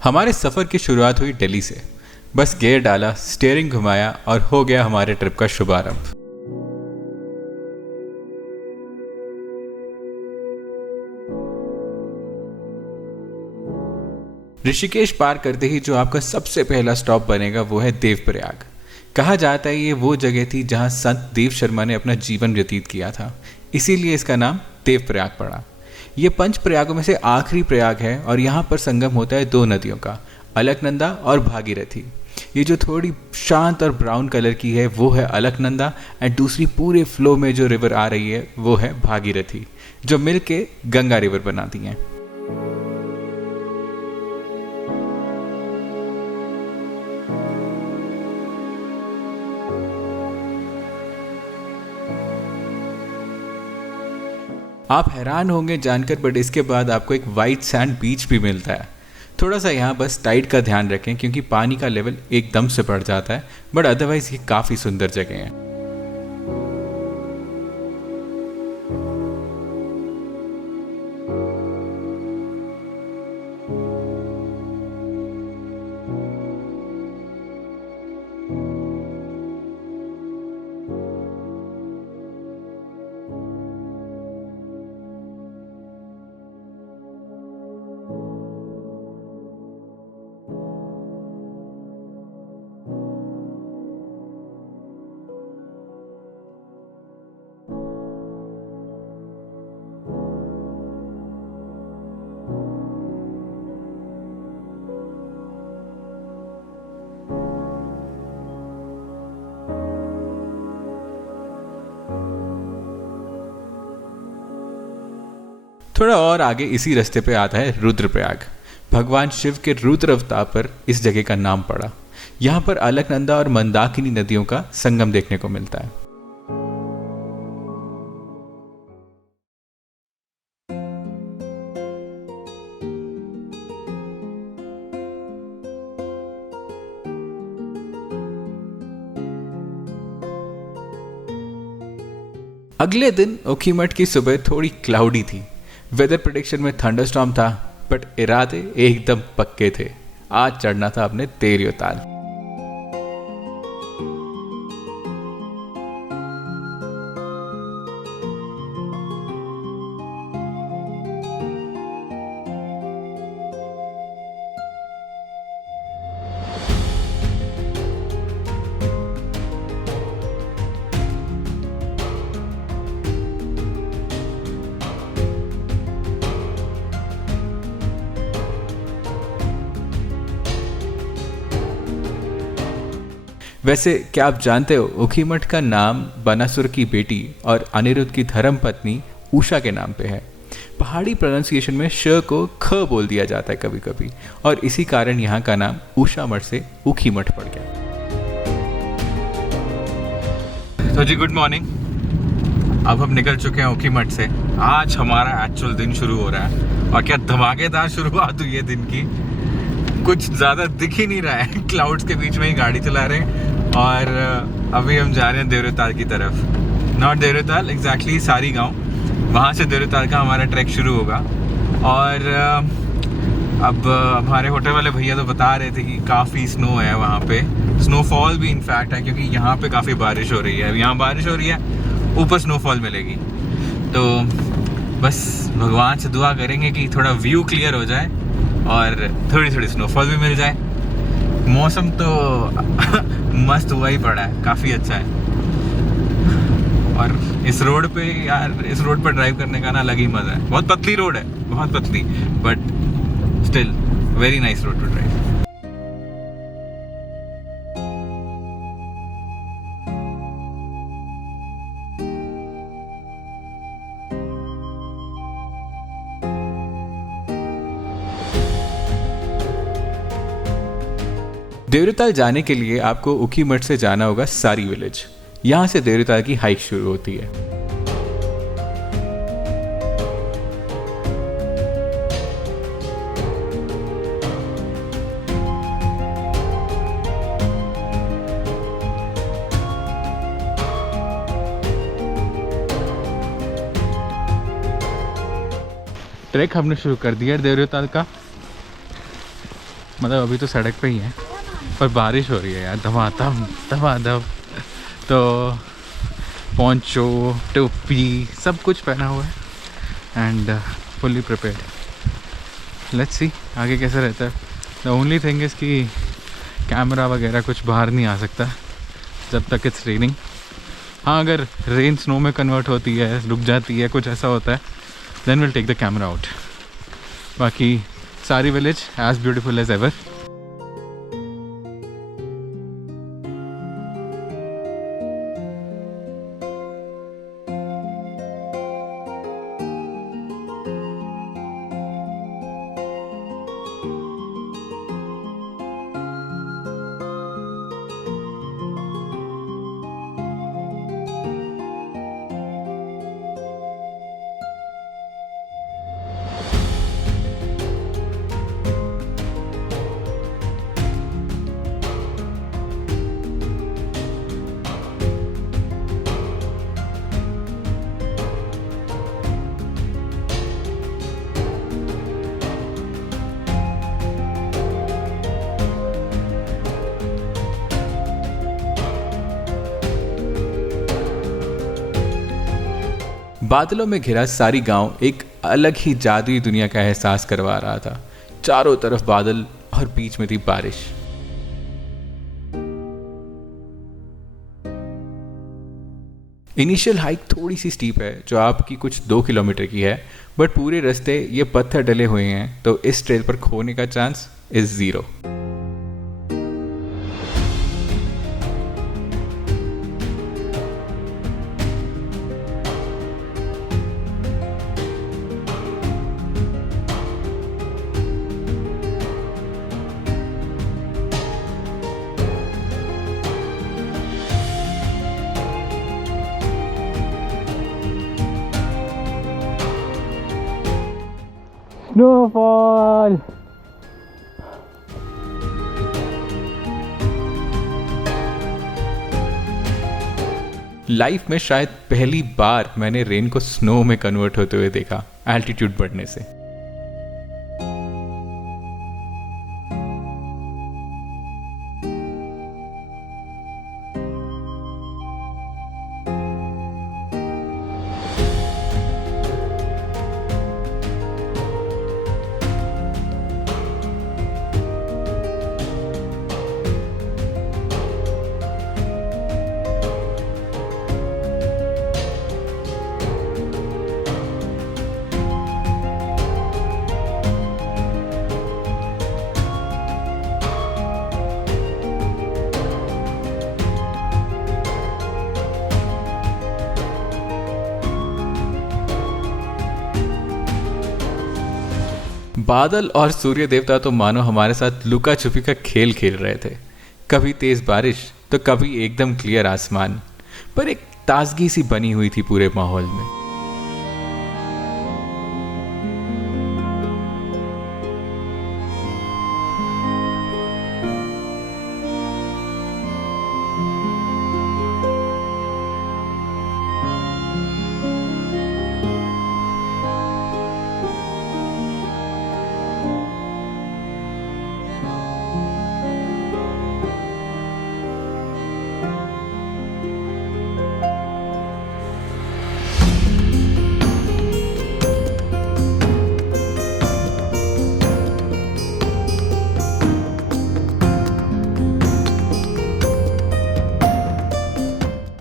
हमारे सफ़र की शुरुआत हुई दिल्ली से। बस गियर डाला, स्टीयरिंग घुमाया और हो गया हमारे ट्रिप का शुभारंभ। ऋषिकेश पार करते ही जो आपका सबसे पहला स्टॉप बनेगा वो है देवप्रयाग। कहा जाता है ये वो जगह थी जहाँ संत देव शर्मा ने अपना जीवन व्यतीत किया था, इसीलिए इसका नाम देवप्रयाग पड़ा। ये पंच प्रयागों में से आखिरी प्रयाग है और यहाँ पर संगम होता है दो नदियों का, अलकनंदा और भागीरथी। ये जो थोड़ी शांत और ब्राउन कलर की है वो है अलकनंदा, एंड दूसरी पूरे फ्लो में जो रिवर आ रही है वो है भागीरथी, जो मिल के गंगा रिवर बनाती हैं। आप हैरान होंगे जानकर, बट इसके बाद आपको एक वाइट सैंड बीच भी मिलता है। थोड़ा सा यहाँ बस टाइड का ध्यान रखें क्योंकि पानी का लेवल एकदम से बढ़ जाता है, बट अदरवाइज ये काफ़ी सुंदर जगह है। थोड़ा और आगे इसी रास्ते पे आता है रुद्रप्रयाग। भगवान शिव के रुद्र अवतार पर इस जगह का नाम पड़ा। यहाँ पर अलकनंदा और मंदाकिनी नदियों का संगम देखने को मिलता है। अगले दिन ओखीमठ की सुबह थोड़ी क्लाउडी थी। वेदर प्रेडिक्शन में थंडरस्टॉर्म था, बट इरादे एकदम पक्के थे। आज चढ़ना था अपने तेरियो ताल। वैसे क्या आप जानते हो ओखीमठ का नाम बनासुर की बेटी और अनिरुद्ध की धर्मपत्नी उषा के नाम पे है। पहाड़ी प्रोनाउंसिएशन में श को ख बोल दिया जाता है कभी कभी, और इसी कारण यहाँ का नाम उषा मठ से ऊखीमठ पड़ गया। तो जी गुड मॉर्निंग। अब हम निकल चुके हैं ऊखीमठ से। आज हमारा एक्चुअल दिन शुरू हो रहा है, और क्या धमाकेदार शुरुआत हुई है दिन की। कुछ ज़्यादा दिख ही नहीं रहा है, क्लाउड्स के बीच में ही गाड़ी चला रहे हैं। और अभी हम जा रहे हैं देवरताल की तरफ। नॉट देवरताल, एग्जैक्टली सारी गांव। वहाँ से देवरताल का हमारा ट्रैक शुरू होगा। और अब हमारे होटल वाले भैया तो बता रहे थे कि काफ़ी स्नो है वहाँ पे। स्नोफॉल भी इनफैक्ट है, क्योंकि यहाँ पे काफ़ी बारिश हो रही है। अब यहाँ बारिश हो रही है, ऊपर स्नोफॉल मिलेगी। तो बस भगवान से दुआ करेंगे कि थोड़ा व्यू क्लियर हो जाए और थोड़ी थोड़ी स्नोफॉल भी मिल जाए। मौसम तो मस्त हुआ ही पड़ा है, काफ़ी अच्छा है। और इस रोड पे यार, इस रोड पर ड्राइव करने का ना अलग ही मज़ा है। बहुत पतली रोड है, बहुत पतली, but still very nice road to drive. Devartal जाने के लिए आपको ऊखीमठ से जाना होगा सारी विलेज। यहाँ से देवरताल की हाइक शुरू होती है। ट्रैक हमने शुरू कर दिया देवरताल का। मतलब अभी तो सड़क पे ही है, पर बारिश हो रही है यार धमाधम धमाधम। तो पोंचो टोपी सब कुछ पहना हुआ है and fully prepared. Let's see आगे कैसा रहता है। द ओनली थिंग इज़ कि कैमरा वगैरह कुछ बाहर नहीं आ सकता जब तक इट्स रेनिंग। हाँ, अगर रेन स्नो में कन्वर्ट होती है, रुक जाती है, कुछ ऐसा होता है, then will take the camera out. बाकी सारी village as beautiful as ever. बादलों में घिरा सारी गांव एक अलग ही जादुई दुनिया का एहसास करवा रहा था। चारों तरफ बादल और बीच में थी बारिश। इनिशियल हाइक थोड़ी सी स्टीप है जो आपकी कुछ 2 किलोमीटर की है, बट पूरे रास्ते ये पत्थर डले हुए हैं, तो इस ट्रेल पर खोने का चांस इज 0। स्नोफॉल। लाइफ में शायद पहली बार मैंने रेन को स्नो में कन्वर्ट होते हुए देखा एल्टीट्यूड बढ़ने से। बादल और सूर्य देवता तो मानो हमारे साथ लुका छुपी का खेल खेल रहे थे। कभी तेज बारिश तो कभी एकदम क्लियर आसमान, पर एक ताजगी सी बनी हुई थी पूरे माहौल में।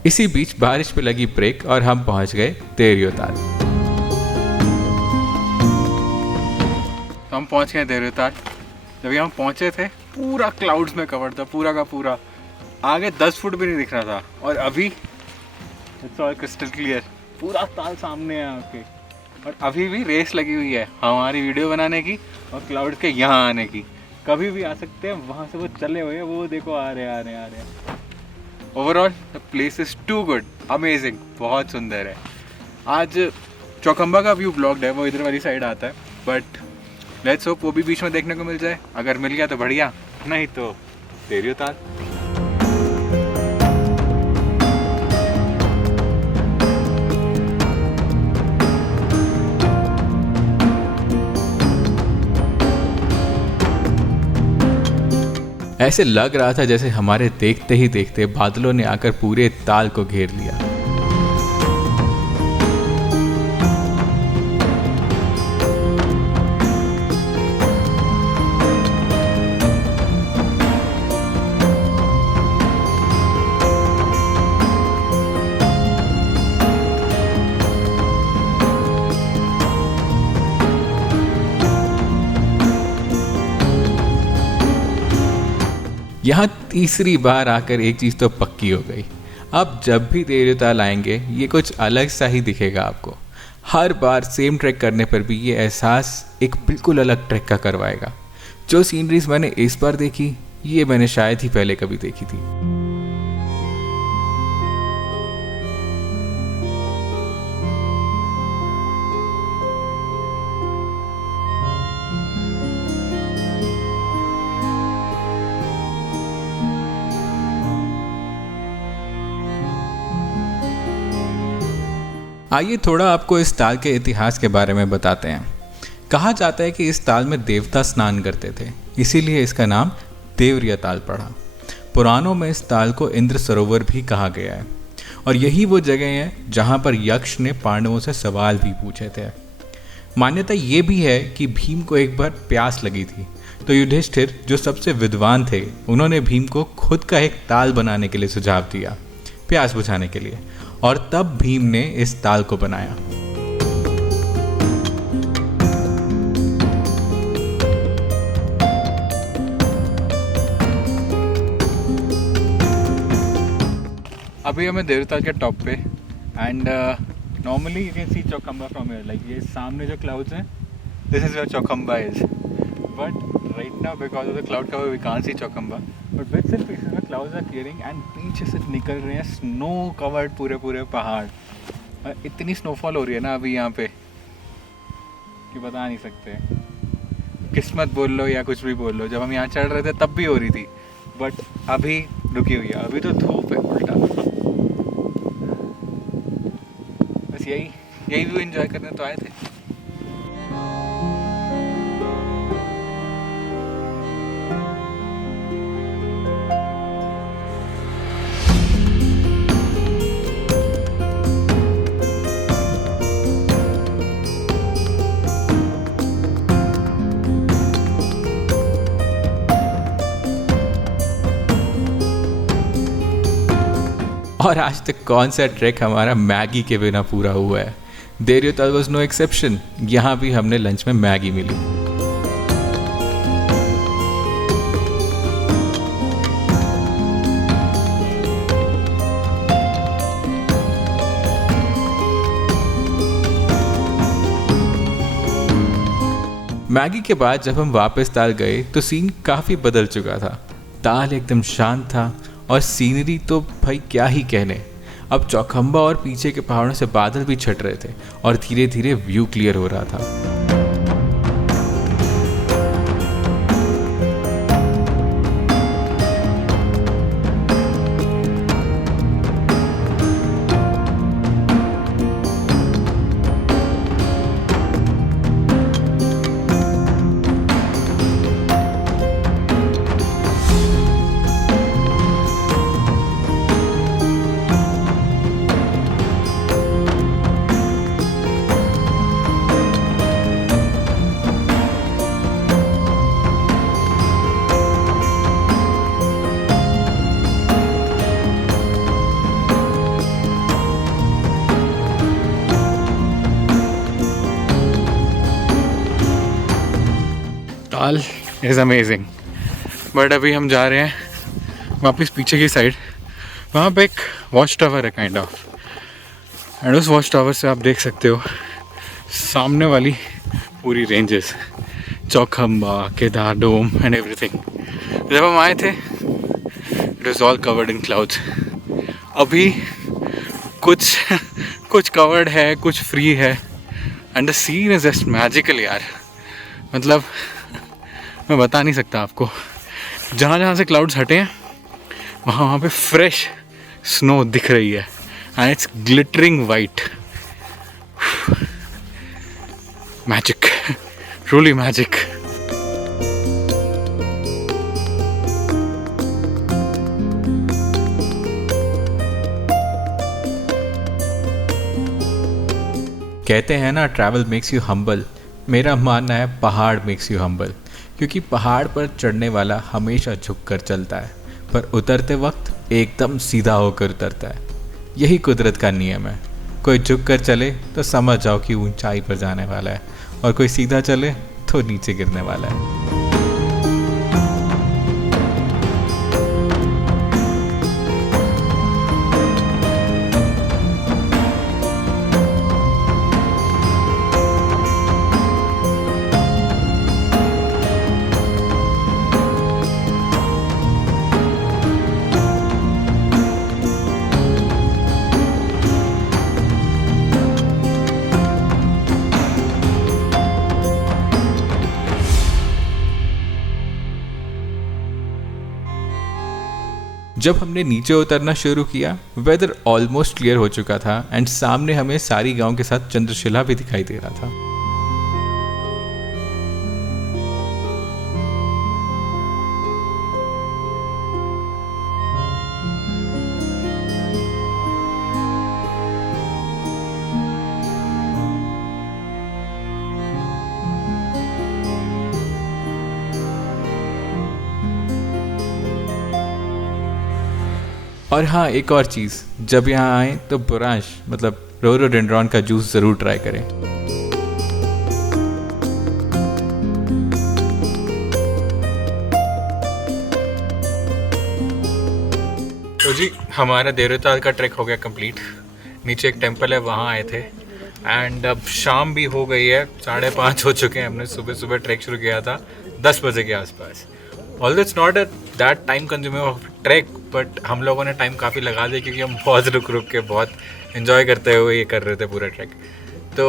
इसी बीच बारिश पे लगी ब्रेक और हम पहुंच गए देवरियोताल। हम पहुंच गए देवरियोताल। जब हम पहुंचे थे पूरा क्लाउड्स में कवर था, पूरा का पूरा, आगे 10 फुट भी नहीं दिख रहा था, और अभी इट्स ऑल क्रिस्टल क्लियर, पूरा ताल सामने है आपके। और अभी भी रेस लगी हुई है हमारी वीडियो बनाने की और क्लाउड के यहाँ आने की। कभी भी आ सकते हैं, वहाँ से वो चले हुए हैं, वो देखो आ रहे हैं। Overall the place is too good, amazing, बहुत सुंदर है। आज चौखंबा का व्यू ब्लॉग्ड है, वो इधर वाली साइड आता है, बट लेट्स होप वो भी बीच में देखने को मिल जाए। अगर मिल गया तो बढ़िया, नहीं तो देवरियोताल। ऐसे लग रहा था जैसे हमारे देखते ही देखते बादलों ने आकर पूरे ताल को घेर लिया। यहाँ तीसरी बार आकर एक चीज़ तो पक्की हो गई, अब जब भी देवरिया ताल आएंगे ये कुछ अलग सा ही दिखेगा आपको। हर बार सेम ट्रैक करने पर भी ये एहसास एक बिल्कुल अलग ट्रैक का करवाएगा। जो सीनरीज मैंने इस बार देखी ये मैंने शायद ही पहले कभी देखी थी। आइए थोड़ा आपको इस ताल के इतिहास के बारे में बताते हैं। कहा जाता है कि इस ताल में देवता स्नान करते थे, इसीलिए इसका नाम देवरिया ताल पड़ा। पुराणों में इस ताल को इंद्र सरोवर भी कहा गया है और यही वो जगह है जहाँ पर यक्ष ने पांडवों से सवाल भी पूछे थे। मान्यता ये भी है कि भीम को एक बार प्यास लगी थी, तो युधिष्ठिर जो सबसे विद्वान थे उन्होंने भीम को खुद का एक ताल बनाने के लिए सुझाव दिया, प्यास बुझाने के लिए, और तब भीम ने इस ताल को बनाया। अभी हमें देवरिया ताल के टॉप पे and normally you can see Chaukhamba from here, like ये सामने जो क्लाउड्स हैं this is where Chaukhamba is, but right now because of the cloud cover we can't see Chaukhamba, but bits and pieces में क्लाउड्स आर क्लियरिंग एंड पीछे से निकल रहे हैं स्नो कवर्ड पूरे पहाड़। इतनी स्नोफॉल हो रही है ना अभी यहाँ पे कि बता नहीं सकते। किस्मत बोल लो या कुछ भी बोल लो, जब हम यहाँ चढ़ रहे थे तब भी हो रही थी, बट अभी रुकी हुई है, अभी तो धूप है उल्टा। बस यही व्यू एंजॉय करने तो आए थे। और आज तक कौन सा ट्रैक हमारा मैगी के बिना पूरा हुआ है। देवरिया ताल वाज नो एक्सेप्शन, यहाँ भी हमने लंच में मैगी मिली। मैगी के बाद जब हम वापस ताल गए तो सीन काफ़ी बदल चुका था। ताल एकदम शांत था और सीनरी तो भाई क्या ही कहने। अब चौखंबा और पीछे के पहाड़ों से बादल भी छट रहे थे और धीरे धीरे व्यू क्लियर हो रहा था। ताल इज़ अमेजिंग, बट अभी हम जा रहे हैं वापस पीछे की साइड। वहाँ पे एक वॉच टावर है काइंड ऑफ, एंड उस वॉच टावर से आप देख सकते हो सामने वाली पूरी ranges, Chaukhamba, Kedar dome and everything. जब हम आए थे it is all covered in clouds. अभी कुछ कवर्ड है, कुछ फ्री है, and the scene is just magical यार। मतलब मैं बता नहीं सकता आपको। जहाँ से क्लाउड्स हटे हैं वहाँ पे फ्रेश स्नो दिख रही है and it's glittering white. Magic, truly magic. कहते हैं ना ट्रैवल मेक्स यू हम्बल, मेरा मानना है पहाड़ मेक्स यू हम्बल, क्योंकि पहाड़ पर चढ़ने वाला हमेशा झुक कर चलता है पर उतरते वक्त एकदम सीधा होकर उतरता है। यही कुदरत का नियम है, कोई झुक कर चले तो समझ जाओ कि ऊंचाई पर जाने वाला है और कोई सीधा चले तो नीचे गिरने वाला है। जब हमने नीचे उतरना शुरू किया वेदर ऑलमोस्ट क्लियर हो चुका था एंड सामने हमें सारी गांव के साथ चंद्रशिला भी दिखाई दे रहा था। और हाँ, एक और चीज़, जब यहाँ आए तो बुरांश मतलब रोडोडेंड्रॉन का जूस ज़रूर ट्राई करें। तो जी हमारा देवताल का ट्रैक हो गया कंप्लीट। नीचे एक टेंपल है, वहाँ आए थे एंड अब शाम भी हो गई है, 5:30 हो चुके हैं। हमने सुबह सुबह ट्रैक शुरू किया था 10 बजे के आसपास। Although it's not that time consuming track, but हम लोगों ने टाइम काफ़ी लगा दिया क्योंकि हम बहुत रुक के बहुत इन्जॉय करते हुए ये कर रहे थे पूरा ट्रैक। तो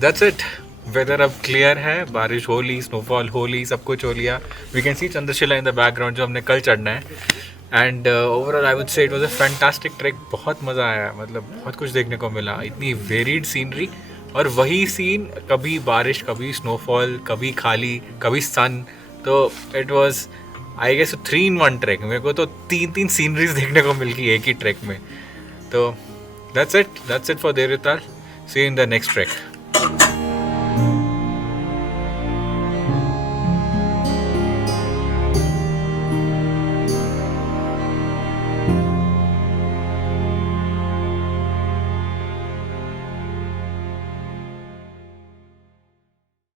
दैट्स इट। वेदर अब क्लियर है, बारिश हो ली, स्नोफॉल हो ली, सब कुछ हो लिया। We can see Chandrashila in the background जो हमने कल चढ़ना है। And overall I would say it was a fantastic trek. बहुत मज़ा आया, मतलब बहुत कुछ देखने को मिला, इतनी वेरिड सीनरी और वही सीन, कभी बारिश, कभी स्नोफॉल, कभी खाली, कभी सन। तो it was I guess 3-in-1 trek. मेरे को तो 3 सीनरीज देखने को मिल गई एक ही ट्रैक में। तो that's it for Devtal. See you in the next track.